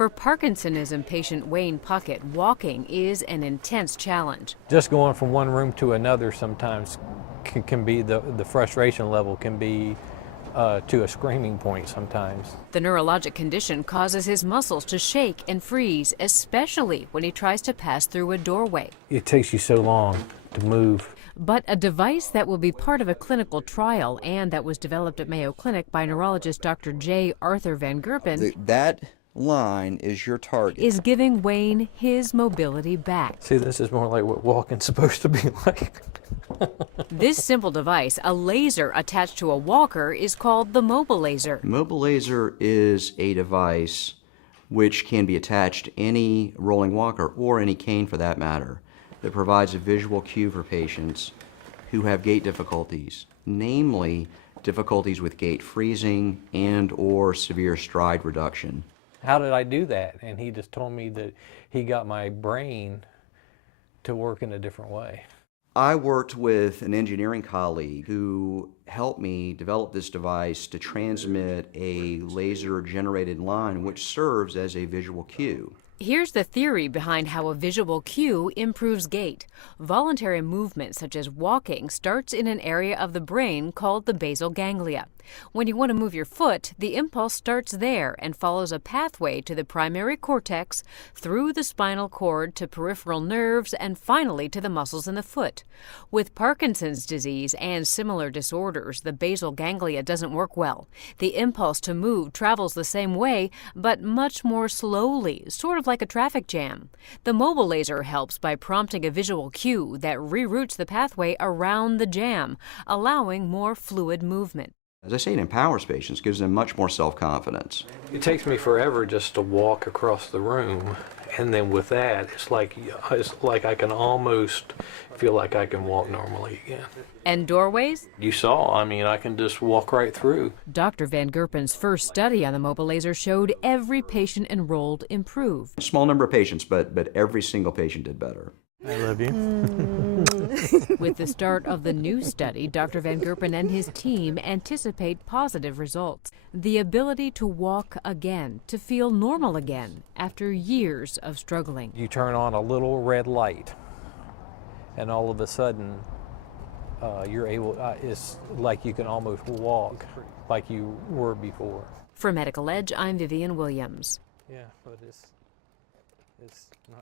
For Parkinsonism patient Wayne Puckett, walking is an intense challenge. Just going from one room to another sometimes can be, the frustration level can be to a screaming point sometimes. The neurologic condition causes his muscles to shake and freeze, especially when he tries to pass through a doorway. It takes you so long to move. But a device that will be part of a clinical trial and that was developed at Mayo Clinic by neurologist Dr. J. Arthur Van Gerpen That line is your target. is giving Wayne his mobility back. See, this is more like what walking's supposed to be like. This simple device, a laser attached to a walker, is called the Mobilaser. Mobilaser is a device which can be attached to any rolling walker or any cane for that matter, that provides a visual cue for patients who have gait difficulties, namely difficulties with gait freezing and or severe stride reduction. How did I do that? And he just told me that he got my brain to work in a different way. I worked with an engineering colleague who helped me develop this device to transmit a laser-generated line which serves as a visual cue. Here's the theory behind how a visual cue improves gait. Voluntary movement, such as walking, starts in an area of the brain called the basal ganglia. When you want to move your foot, the impulse starts there and follows a pathway to the primary cortex, through the spinal cord to peripheral nerves, and finally to the muscles in the foot. With Parkinson's disease and similar disorders, the basal ganglia doesn't work well. The impulse to move travels the same way, but much more slowly, sort of like a traffic jam. The Mobilaser helps by prompting a visual cue that reroutes the pathway around the jam, allowing more fluid movement. As I say, it empowers patients, gives them much more self-confidence. It takes me forever just to walk across the room, and then with that, it's like I can almost feel like I can walk normally again. And doorways? You saw, I can just walk right through. Dr. Van Gerpen's first study on the Mobilaser showed every patient enrolled improved. A small number of patients, but every single patient did better. I love you. With the start of the new study, Dr. Van Gerpen and his team anticipate positive results. The ability to walk again, to feel normal again, after years of struggling. You turn on a little red light, and all of a sudden, you're able, it's like you can almost walk like you were before. For Medical Edge, I'm Vivian Williams. Yeah, but it's not